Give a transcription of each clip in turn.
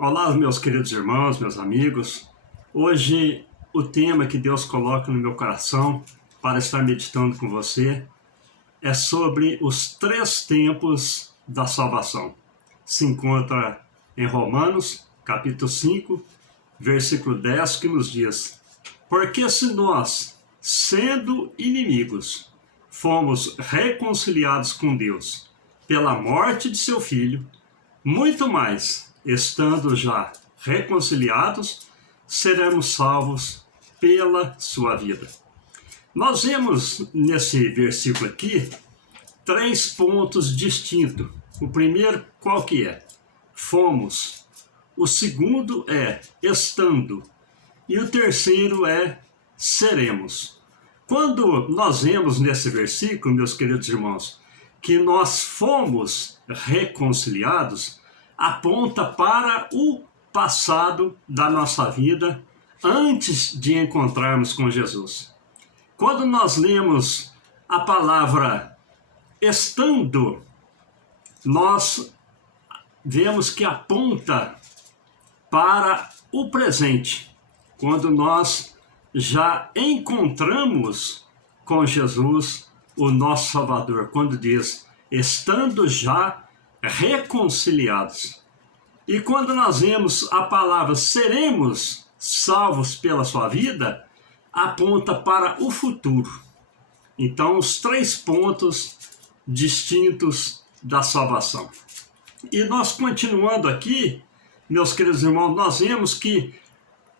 Olá, meus queridos irmãos, meus amigos. Hoje, o tema que Deus coloca no meu coração para estar meditando com você é sobre os 3 tempos da salvação. Se encontra em Romanos, capítulo 5, versículo 10, que nos diz: Porque se nós, sendo inimigos, fomos reconciliados com Deus pela morte de seu Filho, muito mais, estando já reconciliados, seremos salvos pela sua vida. Nós vemos nesse versículo aqui 3 pontos distintos. O primeiro, qual que é? Fomos. O segundo é estando. E o terceiro é seremos. Quando nós vemos nesse versículo, meus queridos irmãos, que nós fomos reconciliados, aponta para o passado da nossa vida antes de encontrarmos com Jesus. Quando nós lemos a palavra estando, nós vemos que aponta para o presente, quando nós já encontramos com Jesus, o nosso Salvador, quando diz, estando já reconciliados. E quando nós vemos a palavra seremos salvos pela sua vida, aponta para o futuro. Então, os 3 pontos distintos da salvação. E nós continuando aqui, meus queridos irmãos, nós vemos que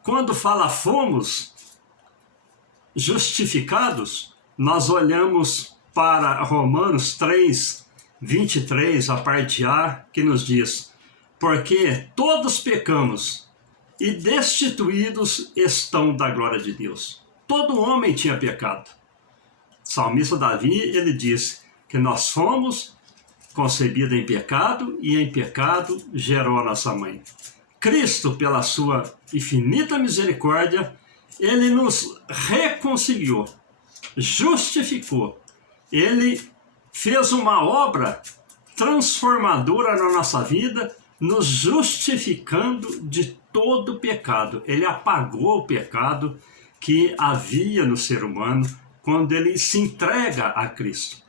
quando fala fomos justificados, nós olhamos para Romanos 3, 23, a parte A, que nos diz: Porque todos pecamos e destituídos estão da glória de Deus. Todo homem tinha pecado. O salmista Davi, ele diz que nós fomos concebidos em pecado e em pecado gerou a nossa mãe. Cristo, pela sua infinita misericórdia, ele nos reconciliou, justificou. Ele fez uma obra transformadora na nossa vida, nos justificando de todo o pecado. Ele apagou o pecado que havia no ser humano quando ele se entrega a Cristo.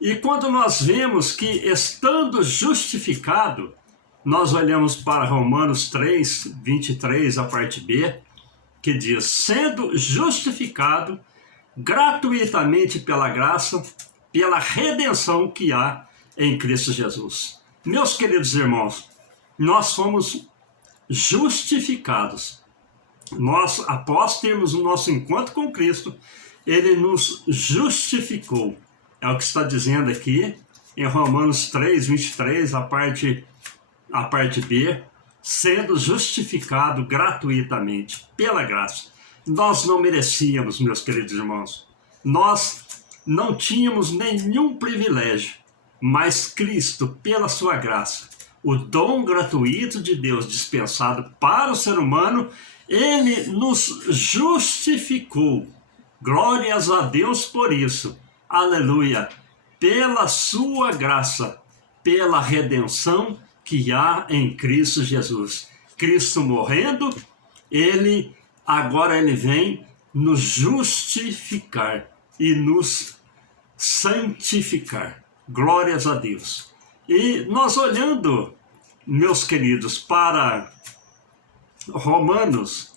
E quando nós vemos que, estando justificado, nós olhamos para Romanos 3, 23, a parte B, que diz: sendo justificado gratuitamente pela graça, pela redenção que há em Cristo Jesus. Meus queridos irmãos, nós fomos justificados. Nós, após termos o nosso encontro com Cristo, ele nos justificou. É o que está dizendo aqui em Romanos 3, 23, a parte B, sendo justificado gratuitamente pela graça. Nós não merecíamos, meus queridos irmãos. Nós não tínhamos nenhum privilégio, mas Cristo, pela sua graça, o dom gratuito de Deus dispensado para o ser humano, ele nos justificou. Glórias a Deus por isso. Aleluia. Pela sua graça, pela redenção que há em Cristo Jesus. Cristo morrendo, agora ele vem nos justificar e nos santificar. Glórias a Deus. E nós olhando, meus queridos, para Romanos,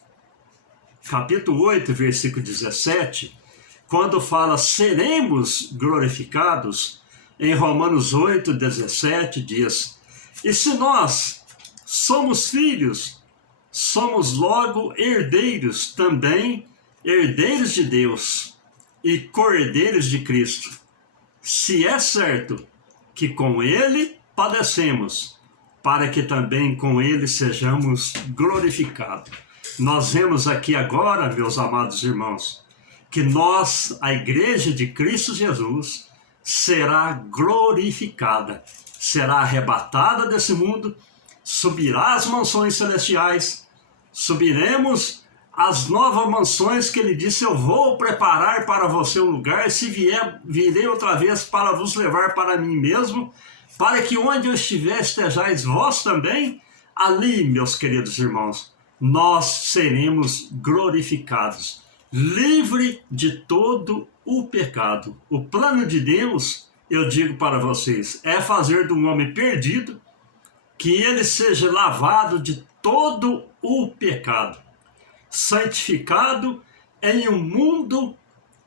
capítulo 8, versículo 17, quando fala seremos glorificados, em Romanos 8, 17 diz: E se nós somos filhos, somos logo herdeiros também, herdeiros de Deus e co-herdeiros de Cristo. Se é certo que com ele padecemos, para que também com ele sejamos glorificados. Nós vemos aqui agora, meus amados irmãos, que nós, a Igreja de Cristo Jesus, será glorificada, será arrebatada desse mundo, subirá às mansões celestiais, subiremos às novas mansões que ele disse: eu vou preparar para você um lugar, se vier, virei outra vez para vos levar para mim mesmo, para que onde eu estiver estejais vós também. Ali, meus queridos irmãos, nós seremos glorificados, livre de todo o pecado. O plano de Deus, eu digo para vocês, é fazer do homem perdido que ele seja lavado de todo o pecado, santificado em um mundo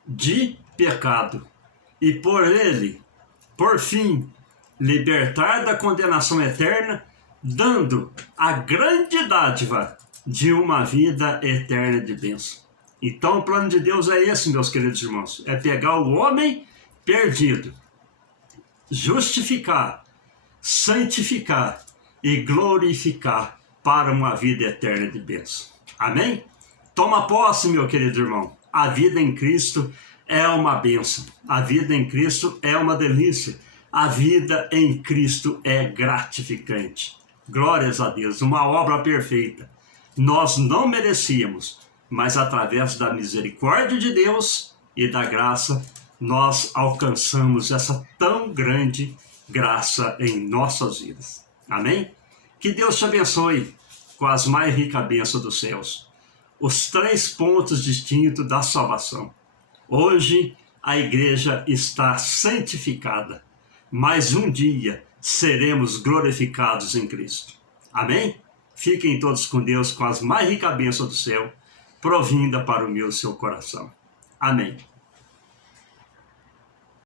de pecado, e por ele, por fim, libertar da condenação eterna, dando a grande dádiva de uma vida eterna de bênção. Então o plano de Deus é esse, meus queridos irmãos, é pegar o homem perdido, justificar, santificar e glorificar para uma vida eterna de bênção. Amém? Toma posse, meu querido irmão. A vida em Cristo é uma bênção. A vida em Cristo é uma delícia. A vida em Cristo é gratificante. Glórias a Deus, uma obra perfeita. Nós não merecíamos, mas através da misericórdia de Deus e da graça, nós alcançamos essa tão grande graça em nossas vidas. Amém? Que Deus te abençoe com as mais ricas bênçãos dos céus. Os 3 pontos distintos da salvação. Hoje a igreja está santificada, mas um dia seremos glorificados em Cristo. Amém? Fiquem todos com Deus com as mais ricas bênçãos do céu, provinda para o meu e seu coração. Amém.